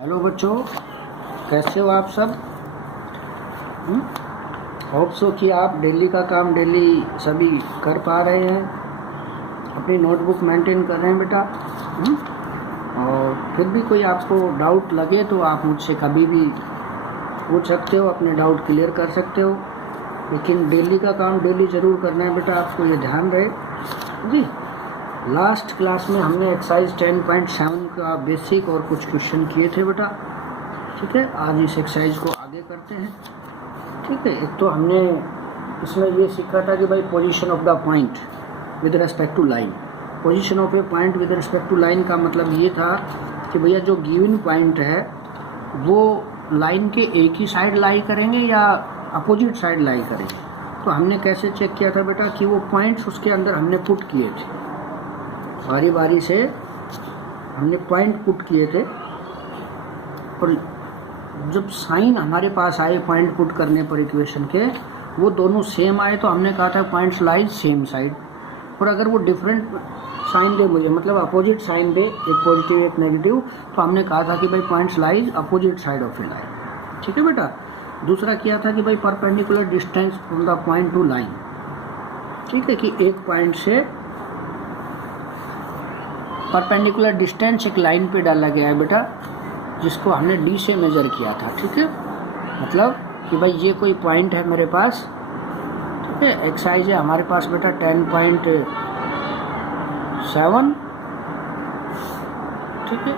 Hello बच्चों, कैसे हो आप सब। होप सो कि आप डेली का काम डेली सभी कर पा रहे हैं, अपनी नोटबुक मेंटेन कर रहे हैं बेटा। और फिर भी कोई आपको डाउट लगे तो आप मुझसे कभी भी पूछ सकते हो, अपने डाउट क्लियर कर सकते हो। लेकिन डेली का काम डेली ज़रूर करना है बेटा, आपको ये ध्यान रहे जी। लास्ट क्लास में हमने एक्सरसाइज 10.7 का बेसिक और कुछ क्वेश्चन किए थे बेटा। ठीक है, आज इस एक्सरसाइज को आगे करते हैं। ठीक है, एक तो हमने इसमें ये सीखा था कि भाई position of the point with respect to line. Position of a point with respect to line का मतलब ये था कि भैया जो गिवन पॉइंट है वो लाइन के एक ही साइड लाई करेंगे या अपोजिट साइड लाई करेंगे। तो हमने कैसे चेक किया था बेटा कि वो पॉइंट्स उसके अंदर हमने पुट किए थे, बारी बारी से हमने पॉइंट पुट किए थे। और जब साइन हमारे पास आए पॉइंट पुट करने पर इक्वेशन के, वो दोनों सेम आए तो हमने कहा था पॉइंट्स लाइज सेम साइड। और अगर वो डिफरेंट साइन दे मुझे, मतलब अपोजिट साइन दे, एक पॉजिटिव एक नेगेटिव, तो हमने कहा था कि भाई points lies opposite side of A line. ठीक है बेटा। दूसरा किया था कि भाई perpendicular distance from the point two line. ठीक है, कि एक पॉइंट से परपेंडिकुलर डिस्टेंस एक लाइन पे डाला गया है बेटा, जिसको हमने डी से मेजर किया था। ठीक है, मतलब कि भाई ये कोई पॉइंट है मेरे पास। ठीक है, एक्सरसाइज है हमारे पास बेटा 10.7। ठीक है,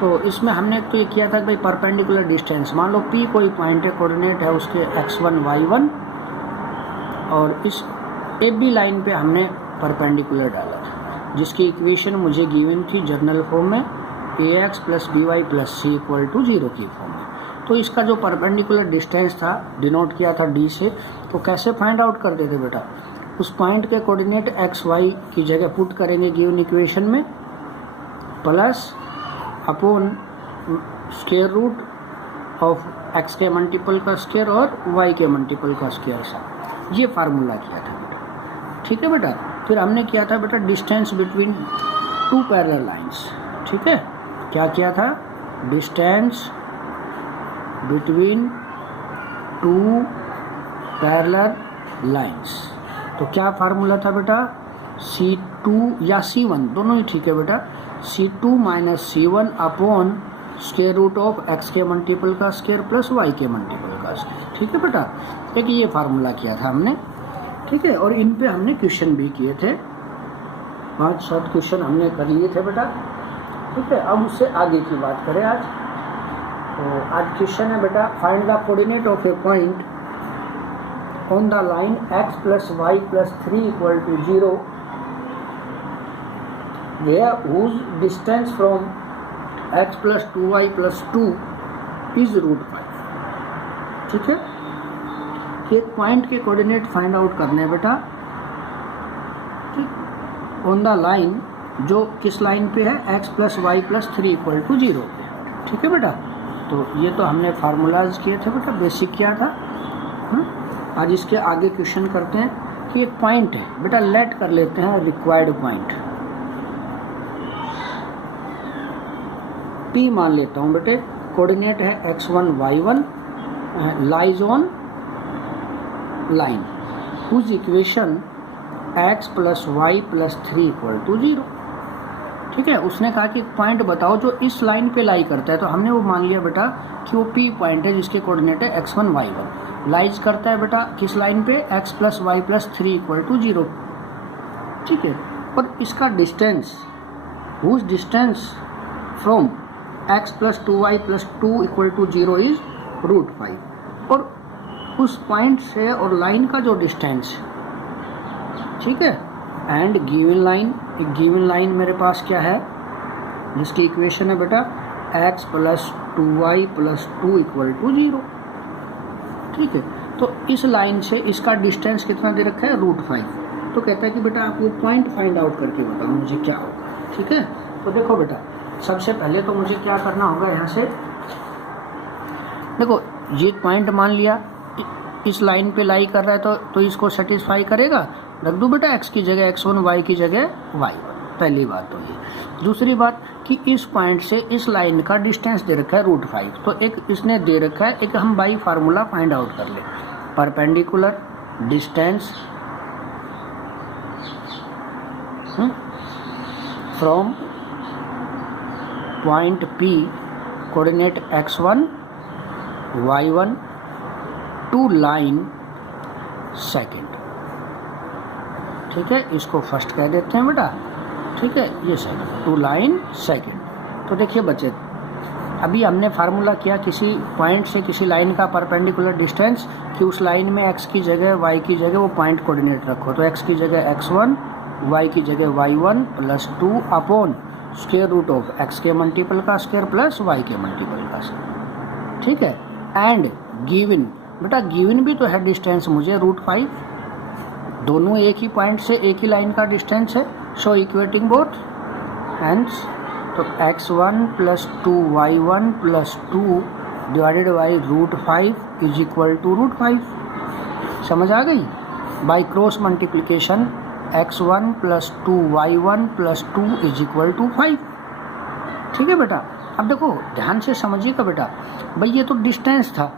तो इसमें हमने तो ये किया था कि भाई परपेंडिकुलर डिस्टेंस, मान लो पी कोई पॉइंट है, कोऑर्डिनेट है उसके x1 y1, और इस ए बी लाइन पे हमने परपेंडिकुलर डाला था, जिसकी इक्वेशन मुझे गिवन थी जर्नल फॉर्म में ax + by + c = 0 की फॉर्म में। तो इसका जो परपेंडिकुलर डिस्टेंस था डिनोट किया था d से। तो कैसे फाइंड आउट करते थे बेटा, उस पॉइंट के कोऑर्डिनेट x y की जगह पुट करेंगे गिवन इक्वेशन में, plus upon square root of x के मल्टीपल का स्क्वायर और y के मल्टीपल का स्क्वायर सा, ये फार्मूला किया था बेटा। ठीक है बेटा। फिर हमने किया था बेटा distance between two parallel lines. ठीक है, क्या किया था, distance between two parallel lines. तो क्या फार्मूला था बेटा, C2 या C1 दोनों ही ठीक है बेटा, C2 - C1 upon square root of x के मल्टीपल का स्क्वायर प्लस y के मल्टीपल का स्क्वायर। ठीक है बेटा, एक ये फार्मूला किया था हमने। ठीक है, और इन पे हमने क्वेश्चन भी किए थे, 5-7 क्वेश्चन हमने कर लिए थे बेटा। ठीक है, अब उससे आगे की बात करें आज। तो आज क्वेश्चन है बेटा, find the coordinate of a point on the line x + y + 3 = 0 where whose distance from x + 2y + 2 is √5। ठीक है, एक पॉइंट के कोऑर्डिनेट फाइंड आउट करने हैं बेटा। ठीक, ऑन द लाइन, जो किस लाइन पे है, x + y + 3 = 0 पे। ठीक है बेटा, तो ये तो हमने फार्मूलाज किए थे बेटा, बेसिक किया था। आज इसके आगे क्वेश्चन करते हैं कि एक पॉइंट है बेटा, लेट कर लेते हैं रिक्वायर्ड पॉइंट P मान लेता हूँ बेटे, कोऑर्डिनेट है x1 y1, lies on line whose equation x + y + 3 = 0। ठीक है, उसने कहा कि पॉइंट बताओ जो इस लाइन पे लाई करता है। तो हमने वो मान लिया बेटा कि वो P पॉइंट है जिसके कोऑर्डिनेट है x1 y1, लाइज करता है बेटा किस लाइन पे, x + y + 3 = 0। ठीक है, और इसका distance, whose distance from x + 2y + 2 = 0 is √5। और उस पॉइंट से और लाइन का जो डिस्टेंस, ठीक है, एंड गिवन लाइन, एक गिवन लाइन मेरे पास क्या है, जिसकी इक्वेशन है बेटा x + 2y + 2 = 0। ठीक है, तो इस लाइन से इसका डिस्टेंस कितना दे रखा है, √5। तो कहता है कि बेटा आप वो पॉइंट फाइंड आउट करके बताओ मुझे क्या होगा। ठीक है, तो देखो बेटा, सबसे पहले तो मुझे क्या करना होगा, यहाँ से देखो ये पॉइंट मान लिया इस लाइन पे लाई कर रहा है, तो इसको सेटिस्फाई करेगा। रख दूं बेटा x की जगह x1, y की जगह y1। पहली बात तो ये। दूसरी बात कि इस पॉइंट से इस लाइन का डिस्टेंस दे रखा है √5, तो एक इसने दे रखा है, एक हम बाई फार्मूला फाइंड आउट कर ले। Perpendicular distance from point P coordinate x1 y1 to line second. ठीक है, इसको फर्स्ट कह देते हैं बेटा। ठीक है, ये सेकंड टू लाइन सेकंड। तो देखिए बच्चे, अभी हमने फार्मूला किया किसी पॉइंट से किसी लाइन का परपेंडिकुलर डिस्टेंस, कि उस लाइन में x की जगह y की जगह वो पॉइंट कोऑर्डिनेट रखो। तो x की जगह x1, y की जगह y1 plus 2 upon square root of x के मल्टीपल का स्क्वायर प्लस y के मल्टीपल का स्क्वायर। ठीक है, एंड गिवन, बेटा गिवन भी तो है डिस्टेंस मुझे √5, दोनों एक ही पॉइंट से एक ही लाइन का डिस्टेंस है, सो इक्वेटिंग बोथ। हैंस तो x1 plus 2y1 plus 2 divided by √5 is equal to √5। समझ आ गई? By cross multiplication x1 plus 2y1 plus 2 is equal to 5। ठीक है बेटा, अब देखो ध्यान से समझिएगा बेटा, भाई ये तो डिस्टेंस था,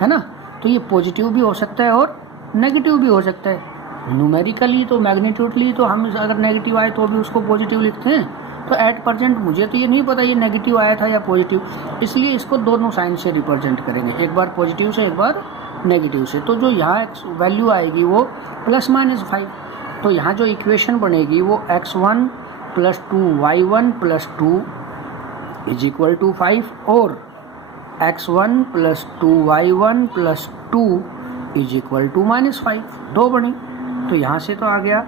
है ना, तो ये पॉजिटिव भी हो सकता है और नेगेटिव भी हो सकता है। न्यूमेरिकली तो मैग्नीट्यूडली तो हम अगर नेगेटिव आए तो भी उसको पॉजिटिव लिखते हैं। तो एट प्रेजेंट मुझे तो ये नहीं पता ये नेगेटिव आया था या पॉजिटिव, इसलिए इसको दोनों साइन से रिप्रेजेंट करेंगे, एक बार पॉजिटिव से एक बार नेगेटिव से। तो जो यहाँ वैल्यू आएगी वो ±5, तो यहाँ जो इक्वेशन बनेगी वो x1 plus 2y1 plus 2 is equal to 5 और x1 plus 2y1 plus 2 is equal to -5, दो बनी। तो यहाँ से तो आ गया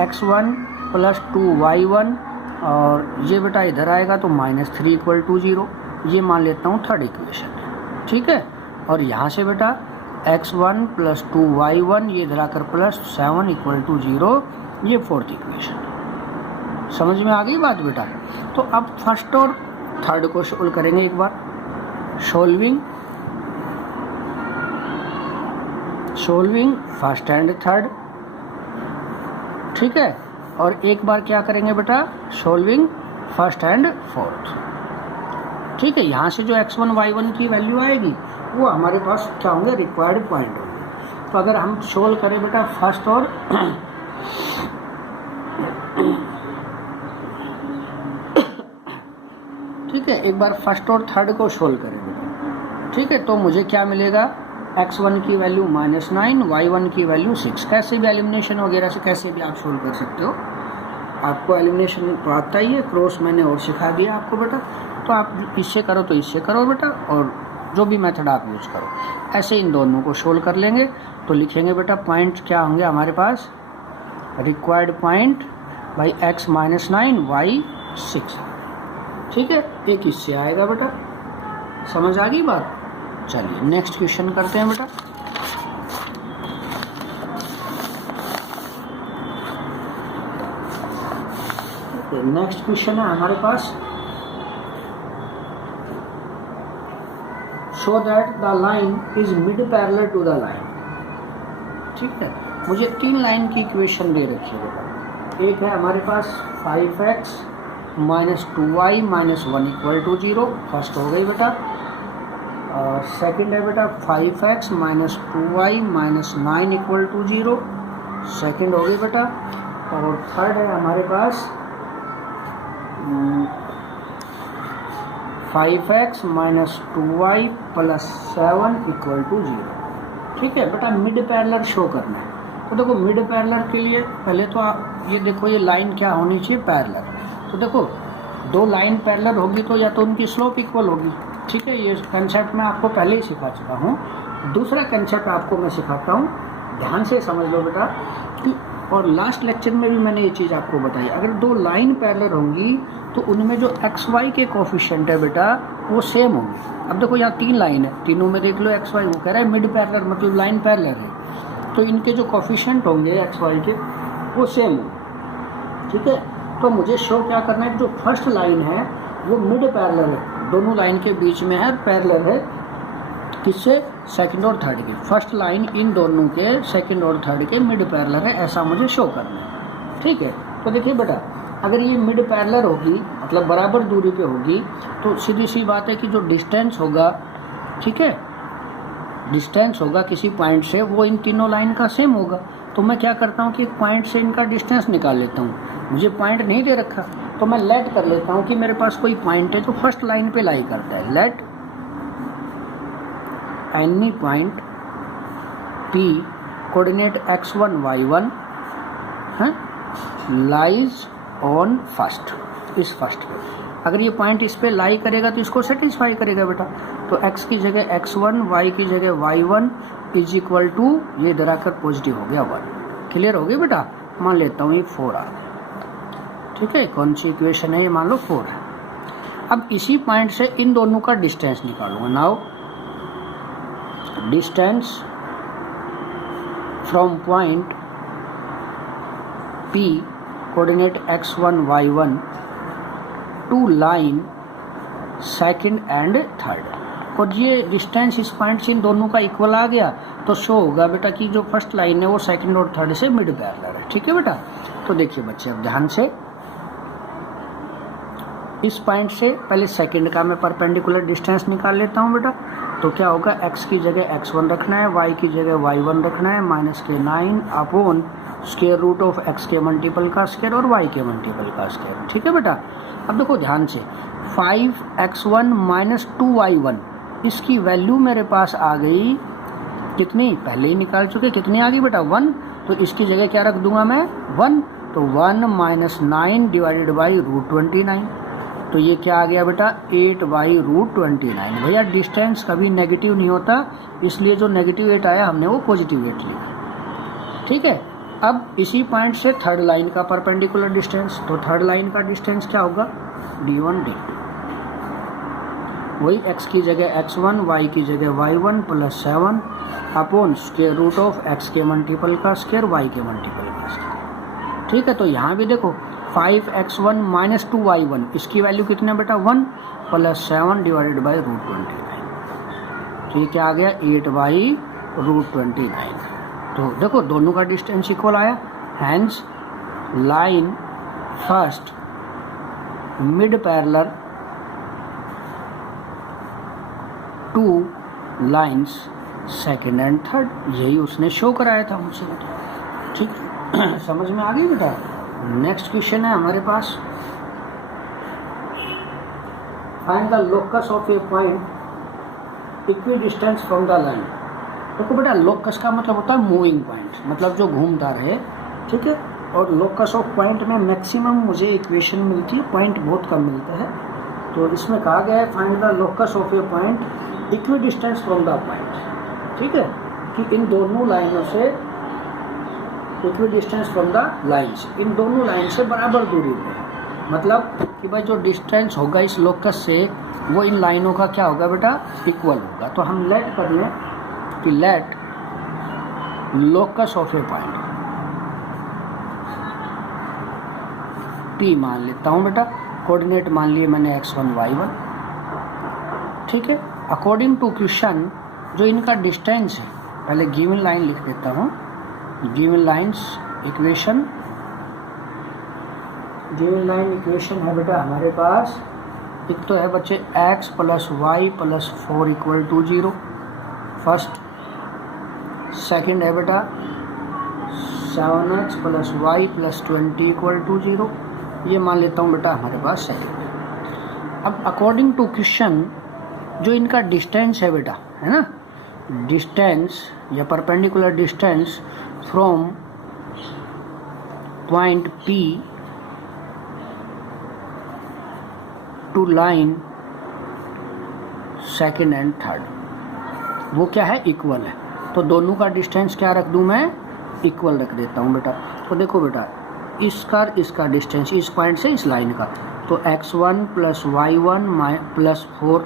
x1 प्लस 2y1 और ये बेटा इधर आएगा तो -3 इक्वल टू 0, ये मान लेता हूँ थर्ड इक्वेशन। ठीक है, और यहाँ से बेटा x1 प्लस 2y1 ये इधर आकर +7 इक्वल टू 0, ये फोर्थ इक्वेशन। समझ में आ गई बात बेटा? तो अब फर्स्ट और थर्ड को सोल्व करेंगे एक बार। Solving first and third. ठीक है, और एक बार क्या करेंगे बेटा, सोल्विंग फर्स्ट एंड फोर्थ। ठीक है, यहाँ से जो x1 y1 की वैल्यू आएगी वो हमारे पास क्या होंगे, रिक्वायर्ड पॉइंट होंगे। तो अगर हम सोल्व करें बेटा फर्स्ट और ठीक है, एक बार फर्स्ट और थर्ड को सोल्व करें बेटा। ठीक है, तो मुझे क्या मिलेगा, x1 की वैल्यू -9, y1 की वैल्यू 6। कैसे भी एलिमिनेशन वगैरह से कैसे भी आप सोल्व कर सकते हो, आपको एलिमिनेशन तो आता ही है, क्रॉस मैंने और सिखा दिया आपको बेटा। तो आप इससे करो तो इससे करो बेटा, और जो भी मेथड आप यूज करो, ऐसे इन दोनों को सोल्व कर लेंगे। तो लिखेंगे बेटा पॉइंट क्या होंगे हमारे पास, required point by x -9 y 6। ठीक है, एक इससे आएगा बेटा। समझ आ गई बात? चलिए नेक्स्ट क्वेश्चन करते हैं बेटा। नेक्स्ट क्वेश्चन है हमारे पास, show that the line is mid parallel to the line. ठीक है, मुझे 3 लाइन की इक्वेशन दे रखी है बेटा। एक है हमारे पास 5x minus 2y minus 1 equal to 0, first हो गई बेटा। और सेकेंड है बेटा 5x minus 2y minus 9 equal to 0, second हो गई बेटा। और थर्ड है हमारे पास 5x minus 2y plus 7 equal to 0। ठीक है बेटा, मिड पैरेलल शो करना है। तो देखो मिड पैरेलल के लिए पहले तो आप ये देखो, ये लाइन क्या होनी चाहिए, पैरेलल। तो देखो दो लाइन पैरेलल होगी तो या तो उनकी स्लोप इक्वल होगी। ठीक है, ये कंसेप्ट मैं आपको पहले ही सिखा चुका हूँ। दूसरा कंसेप्ट आपको मैं सिखाता हूँ, ध्यान से समझ लो बेटा। कि और लास्ट लेक्चर में भी मैंने ये चीज़ आपको बताई, अगर दो लाइन पैरेलल होंगी तो उनमें जो एक्स वाई के कोफिशिएंट है बेटा वो सेम होंगे। अब देखो यहाँ 3 लाइन है, तीनों में देख लो एक्स वाई, वो कह रहा है मिड पैरेलल मतलब लाइन पैरेलल है, तो इनके जो कोफिशिएंट होंगे एक्स वाई के वो सेम होंगे। ठीक है, तो मुझे शो क्या करना है, जो फर्स्ट लाइन है वो मिड पैरेलल है, दोनों लाइन के बीच में है, पैरेलल है किससे, सेकंड और थर्ड के। फर्स्ट लाइन इन दोनों के सेकंड और थर्ड के मिड पैरेलल है, ऐसा मुझे शो करना है। ठीक है, तो देखिए बेटा अगर ये मिड पैरेलल होगी मतलब बराबर दूरी पे होगी तो सीधी सी बात है कि जो डिस्टेंस होगा, ठीक है, डिस्टेंस होगा किसी पॉइंट से वो इन तीनों लाइन का सेम होगा। तो मैं क्या करता हूँ कि एक पॉइंट से इनका डिस्टेंस निकाल लेता हूँ। मुझे पॉइंट नहीं दे रखा तो मैं लेट कर लेता हूँ कि मेरे पास कोई पॉइंट है जो फर्स्ट लाइन पे लाई करता है। Let any point P coordinate x1 y1 है लाइज ऑन फर्स्ट, इस फर्स्ट पे। अगर ये पॉइंट इस पे लाई करेगा तो इसको सेटिस्फाई करेगा बेटा। तो x की जगह x1, y की जगह y1 इज इक्वल टू, ये इधर आकर पॉजिटिव हो गया 1। क्लियर हो गई बेटा। मान लेता हूँ ये 4 आ, ठीक है, कौन सी इक्वेशन है ये, मान लो 4 है। अब इसी पॉइंट से इन दोनों का डिस्टेंस निकालूंगा। Now distance from point P coordinate x1 y1 to line second and third, और ये डिस्टेंस इस पॉइंट से इन दोनों का इक्वल आ गया तो शो होगा बेटा कि जो फर्स्ट लाइन है वो सेकंड और थर्ड से मिड पैरेलल है। ठीक है बेटा। तो देखिए बच्चे अब ध्यान से, इस पॉइंट से पहले सेकंड का मैं परपेंडिकुलर डिस्टेंस निकाल लेता हूँ बेटा। तो क्या होगा, x की जगह x1 रखना है, y की जगह y1 रखना है, -9 upon square root of x के मल्टीपल का स्क्वायर और y के मल्टीपल का स्क्वायर। ठीक है बेटा। अब देखो ध्यान से, 5x1 - 2y1 इसकी वैल्यू मेरे पास आ गई कितनी, पहले ही निकाल चुके, कितनी आ गई बेटा 1। तो इसकी जगह क्या रख दूंगा मैं 1, तो 1 - 9 डिवाइडेड बाई √29। तो ये क्या आ गया बेटा 8/√29। भैया डिस्टेंस कभी नेगेटिव नहीं होता, इसलिए जो नेगेटिव 8 आया हमने वो पॉजिटिव 8 लिया। ठीक है। अब इसी पॉइंट से थर्ड लाइन का परपेंडिकुलर डिस्टेंस, तो थर्ड लाइन का डिस्टेंस क्या होगा d1 d2, वही x की जगह x1 y की जगह y1 +7 upon square root of x के मल्टीपल का स्क्वायर y के मल्टीपल का स्क्वायर। ठीक है। तो यहाँ भी देखो 5x1 - 2y1 इसकी वैल्यू कितनी बेटा 1 +7 डिवाइडेड बाई √29। तो ये क्या आ गया 8/√29। तो देखो दोनों का डिस्टेंस इक्वल आया। Hence line first mid parallel to lines second and third, यही उसने शो कराया था मुझसे बेटा। ठीक समझ में आ गई बेटा। नेक्स्ट क्वेश्चन है हमारे पास, find the locus of a point equidistant from the line. देखो बेटा लोकस का मतलब होता है मूविंग पॉइंट, मतलब जो घूमता रहे। ठीक है। और लोकस ऑफ पॉइंट में मैक्सिमम मुझे इक्वेशन मिलती है, पॉइंट बहुत कम मिलता है। तो इसमें कहा गया है find the locus of a point equidistant from the point. ठीक है, कि इन दोनों लाइनों से equidistant from the lines, इन दोनों लाइन से बराबर दूरी पे, मतलब कि भाई जो डिस्टेंस होगा इस लोकस से वो इन लाइनों का क्या होगा बेटा इक्वल होगा। तो हम लेट कर लें कि let locus of a point P मान लेता हूँ बेटा, कोऑर्डिनेट मान लिए मैंने x1 y1। ठीक है। अकॉर्डिंग टू क्वेश्चन जो इनका डिस्टेंस है, पहले गिवन लाइन लिख देता हूँ, given lines equation, given line equation है बेटा हमारे पास, एक तो है बच्चे x + y + 4 = 0 फर्स्ट, सेकंड है बेटा 7x + y + 20 = 0, ये मान लेता हूँ बेटा हमारे पास सेकंड। अब अकॉर्डिंग टू क्वेश्चन जो इनका डिस्टेंस है बेटा, है ना, डिस्टेंस या perpendicular distance from point P to line second and third, वो क्या है इक्वल है। तो दोनों का डिस्टेंस क्या रख दूं मैं इक्वल रख देता हूं बेटा। तो देखो बेटा इसका डिस्टेंस इस पॉइंट से इस लाइन का, तो x1 + y1 + 4,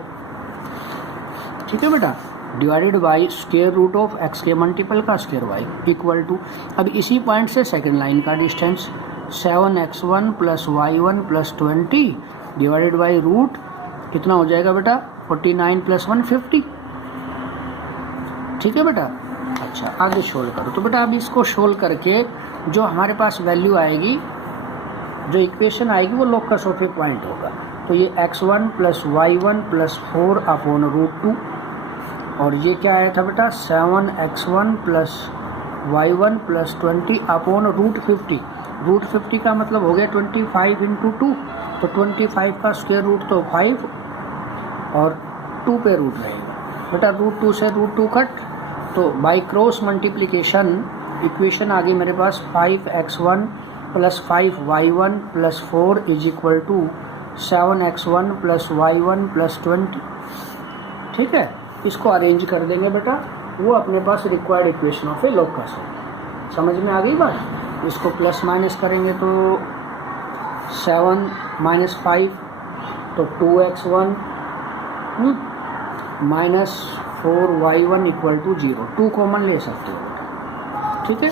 ठीक है बेटा, divided by square root of x के मल्टीपल का स्क्वायर y इक्वल टू, अब इसी पॉइंट से सेकंड लाइन का distance 7x1 + y1 + 20 divided by root कितना हो जाएगा बेटा 49 + 1 50। ठीक है बेटा। अच्छा आगे सोल्व करो। तो बेटा अब इसको सोल्व करके जो हमारे पास वैल्यू आएगी जो इक्वेशन आएगी वो लोकस ऑफ ए पॉइंट होगा। तो ये x1 plus y1 plus 4 upon root 2, और ये क्या आया था बेटा 7x1 plus y1 plus 20 upon root 50। Root 50 का मतलब हो गया 25 इंटू 2, तो 25 का स्क्वायर रूट तो 5 और 2 पे रूट रहेगा बेटा। रूट 2 से रूट 2 कट, तो बाई क्रॉस मल्टीप्लिकेशन इक्वेशन आ गई मेरे पास 5x1 plus 5y1 plus 4 is equal to 7x1 plus y1 plus 20। ठीक है, इसको अरेंज कर देंगे बेटा, वो अपने पास required equation of a locus है। समझ में आ गई बात। इसको प्लस माइनस करेंगे तो 7 माइनस 5 तो 2x1 minus 4y1 equal to 0। 2 common ले सकते हो बेटा। ठीक है,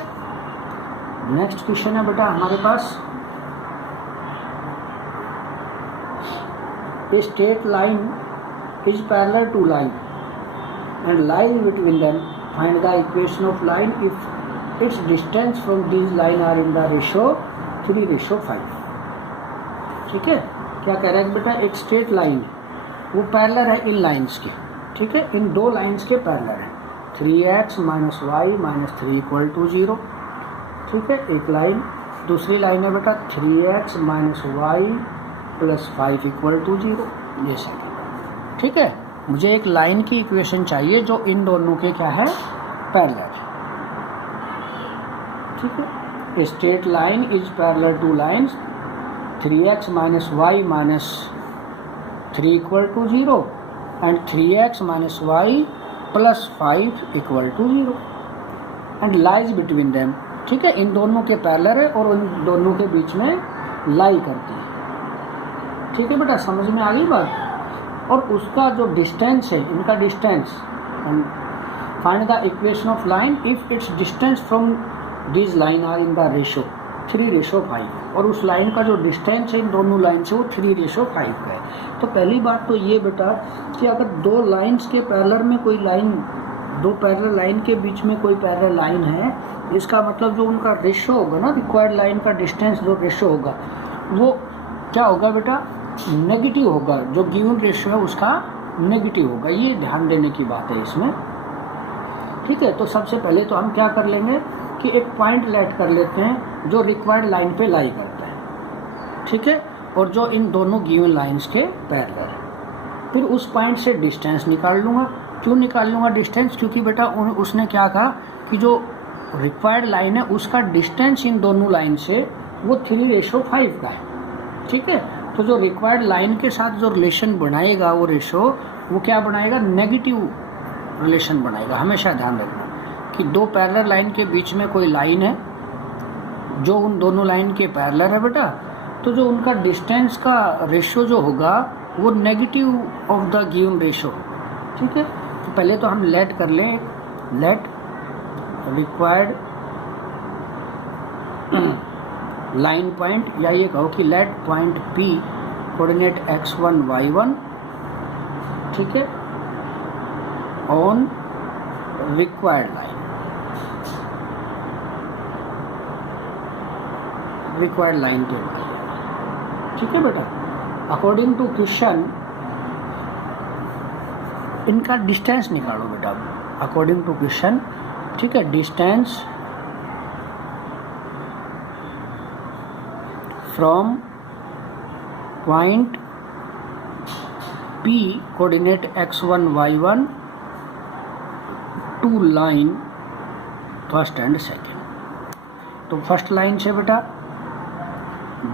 नेक्स्ट क्वेश्चन है बेटा हमारे पास, a straight line is parallel to line and line between them, find the equation of line if its distance from this line are in the ratio 3:5। ठीक है, क्या कह रहा है बेटा, एक स्ट्रेट लाइन वो पैरेलल है इन लाइंस के। ठीक है, इन दो लाइंस के पैरेलल है, 3x minus Y minus 3 equal to 0। ठीक है, एक लाइन, दूसरी लाइन है बेटा 3x minus Y plus 5 equal to 0, ये सेकंड। ठीक है, मुझे एक लाइन की इक्वेशन चाहिए जो इन दोनों के क्या है, पैरेलल। ठीक है, a straight line is parallel to lines 3x minus Y minus 3 equal to 0 and 3x minus Y plus 5 equal to 0 and lies between them. ठीक है, इन दोनों के पैरेलल है और उन दोनों के बीच में लाई करती है। ठीक है बेटा, समझ में आ गई बात। और उसका जो डिस्टेंस है, इनका distance, find the equation of line if its distance from this line are in the ratio 3:5, और उस लाइन का जो डिस्टेंस है इन दोनों लाइन से वो 3:5 का है। तो पहली बात तो ये बेटा कि अगर दो लाइंस के पैरेलल में कोई लाइन, दो पैरेलल लाइन के बीच में कोई पैरेलल लाइन है, इसका मतलब जो उनका रेशो होगा ना, रिक्वायर्ड लाइन का डिस्टेंस जो रेशो होगा वो क्या होगा बेटा, नेगेटिव होगा। जो गिवन रेशो है उसका नेगेटिव होगा, ये ध्यान देने की बात है इसमें। ठीक है, तो सबसे पहले तो हम क्या कर लेंगे कि एक पॉइंट लेट कर लेते हैं जो रिक्वायर्ड लाइन पे लाई करता है। ठीक है, और जो इन दोनों गिवन लाइंस के पैरेलल है। फिर उस पॉइंट से डिस्टेंस निकाल लूँगा। क्यों निकाल लूँगा डिस्टेंस, क्योंकि बेटा उसने क्या कहा कि जो रिक्वायर्ड लाइन है उसका डिस्टेंस इन दोनों लाइन से वो 3:5 का है। ठीक है, तो जो रिक्वायर्ड लाइन के साथ जो रिलेशन बनाएगा वो रेशो, वो क्या बनाएगा, नेगेटिव रिलेशन बनाएगा। हमेशा ध्यान रखना कि दो पैरेलल लाइन के बीच में कोई लाइन है जो उन दोनों लाइन के पैरेलल है बेटा, तो जो उनका डिस्टेंस का रेशो जो होगा वो negative of the given ratio. ठीक है, तो पहले तो हम लेट कर लें, लेट रिक्वायर्ड लाइन पॉइंट, या ये कहो कि let point P coordinate x1 y1, ठीक है, on required line, required line के ऊपर। ठीक है बेटा, अकॉर्डिंग टू क्वेश्चन इनका डिस्टेंस निकालो बेटा, अकॉर्डिंग टू क्वेश्चन। ठीक है, distance from point P coordinate x1 y1 to line first and second. तो फर्स्ट लाइन से बेटा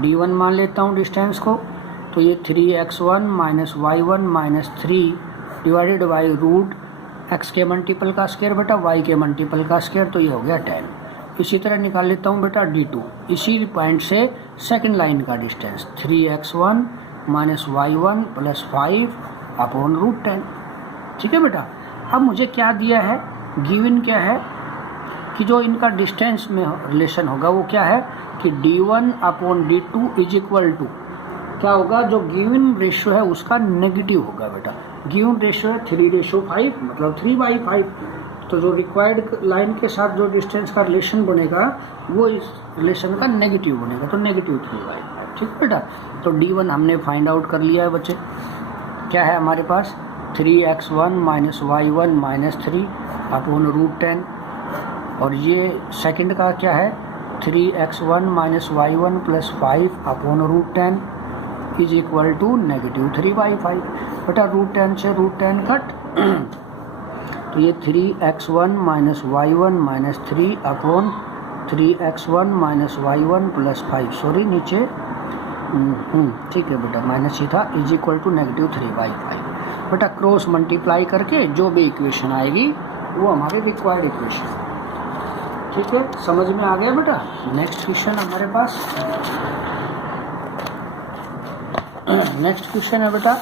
D1 मान लेता हूँ डिस्टेंस को, तो ये 3x1 minus y1 minus 3 divided by root x के मल्टीपल का स्क्वायर बेटा y के मल्टीपल का स्क्वायर, तो ये हो गया 10। इसी तरह निकाल लेता हूँ बेटा D2, इसी पॉइंट से सेकंड लाइन का distance 3x1 minus y1 plus 5 upon root 10। ठीक है बेटा, अब मुझे क्या दिया है, गिवन क्या है कि जो इनका डिस्टेंस में रिलेशन होगा वो क्या है कि D1 upon D2 is equal to क्या होगा, जो गिवन रेशियो है उसका नेगेटिव होगा बेटा। गिवन रेशियो है 3:5, मतलब 3/5, तो जो रिक्वायर्ड लाइन के साथ जो डिस्टेंस का रिलेशन बनेगा वो इस रिलेशन का नेगेटिव बनेगा, तो नेगेटिव 3/5। ठीक है बेटा। तो D1 हमने फाइंड आउट कर लिया है बच्चे। क्या है हमारे पास 3x1 minus y1 minus 3 upon √10, और ये सेकंड का क्या है 3x1 minus y1 plus 5 upon √10 is equal to -3/5। बेटा √10 से √10 कट तो ये 3x1 minus y1 minus 3 upon 3x1 minus y1 plus 5, sorry नीचे ठीक है बेटा माइनस ही था, इज इक्वल टू -3/5। बेटा क्रॉस मल्टीप्लाई करके जो भी इक्वेशन आएगी वो हमारे रिक्वायर्ड इक्वेशन। ठीक है, समझ में आ गया बेटा। नेक्स्ट क्वेश्चन हमारे पास, नेक्स्ट क्वेश्चन है बेटा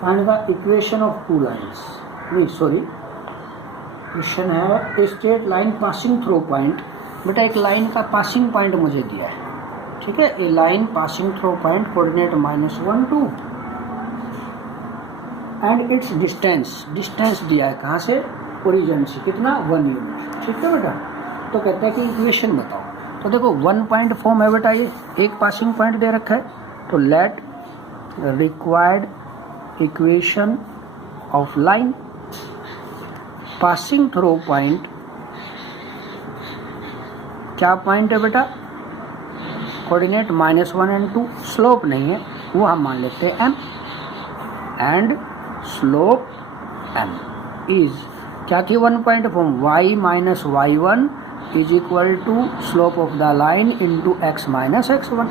find the equation of two lines. नहीं सॉरी, क्वेश्चन है straight line passing through point. बेटा एक लाइन का पासिंग पॉइंट मुझे दिया है, ठीक है। A line passing through point coordinate -1 2 and its distance दिया है कहाँ से, ओरिजिन से, कितना 1 यूनिट। ठीक है बेटा। तो कहता है कि इक्वेशन बताओ। तो देखो 1 पॉइंट फॉर्म है बेटा, ये एक पासिंग पॉइंट दे रखा है। तो late required equation of line passing through point, क्या पॉइंट है बेटा, कोऑर्डिनेट -1 एंड 2, स्लोप नहीं है वो हम मान लेते हैं m, and slope m is क्या थी 1 point form, y minus y1 is equal to slope of the line into x minus x1।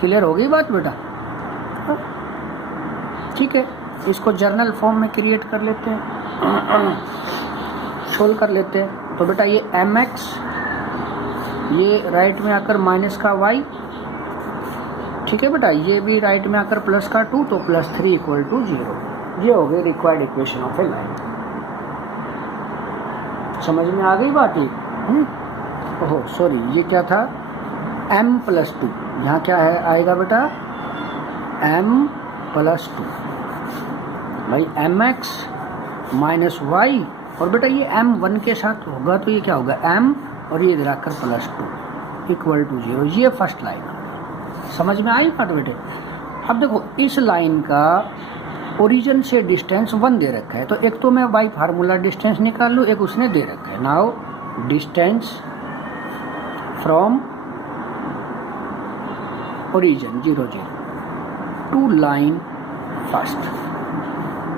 Clear हो गई बात बेटा। ठीक है, इसको जर्नल फॉर्म में क्रिएट कर लेते हैं, सोल्व कर लेते हैं। तो बेटा ये mx, ये राइट में आकर माइनस का y, ठीक है बेटा, ये भी राइट में आकर प्लस का 2, तो +3 इक्वल टू 0। ये हो गई required equation of A line. समझ में आ गई बात ये। ओहो सॉरी, ये क्या था m + 2, यहाँ क्या है आएगा बेटा m + 2 भाई mx माइनस y, और बेटा ये m1 के साथ होगा तो ये क्या होगा m, और ये इधर आकर +2 इक्वल टू 0। ये फर्स्ट लाइन समझ में आई बात बेटे। अब देखो इस लाइन का ओरिजिन से डिस्टेंस 1 दे रखा है, तो एक तो मैं बाई फार्मूला डिस्टेंस निकाल लूँ, एक उसने दे रखा है। Now distance from origin 0 0 to line first.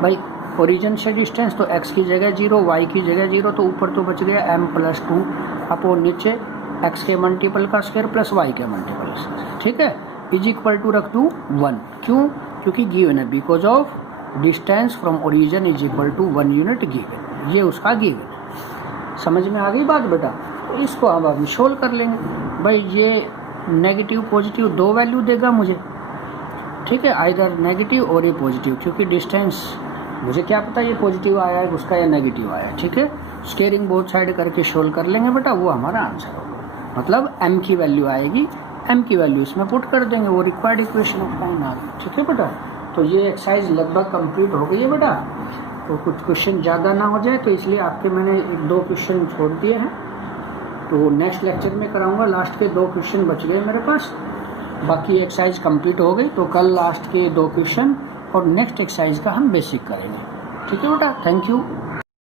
भाई ओरिजिन से डिस्टेंस तो x की जगह 0, y की जगह 0, तो ऊपर तो बच गया m + 2 अपॉन नीचे x के मल्टीपल का स्क्वायर प्लस y के मल्टीपल का स्क्वायर। ठीक है, इज इक्वल टू रख दूँ 1। क्यों? क्योंकि गिवन है, because of distance from origin is equal to 1 unit given, ये उसका गिवन है। समझ में आ गई बात बेटा। तो इसको अब अभी सोल्व कर लेंगे। भाई ये नेगेटिव पॉजिटिव 2 वैल्यू देगा मुझे, ठीक है, आइदर नेगेटिव और ये पॉजिटिव, क्योंकि डिस्टेंस मुझे क्या पता ये पॉजिटिव आया है उसका या नेगेटिव आया है। ठीक है, स्केयरिंग बोथ साइड करके सोल्व कर लेंगे बेटा, वो हमारा आंसर होगा। मतलब m की वैल्यू आएगी, m की वैल्यू इसमें पुट कर देंगे, वो रिक्वायर्ड इक्वेशन ऑफ लाइन आ गई। ठीक है बेटा। तो ये एक्सरसाइज लगभग कंप्लीट हो गई है बेटा। तो कुछ क्वेश्चन ज़्यादा ना हो जाए तो इसलिए आपके मैंने 1-2 क्वेश्चन छोड़ दिए हैं, तो नेक्स्ट लेक्चर में कराऊंगा। लास्ट के 2 क्वेश्चन बच गए मेरे पास, बाकी एक्सरसाइज कंप्लीट हो गई। तो कल लास्ट के 2 क्वेश्चन और नेक्स्ट एक्सरसाइज का हम बेसिक करेंगे। ठीक है बेटा, थैंक यू।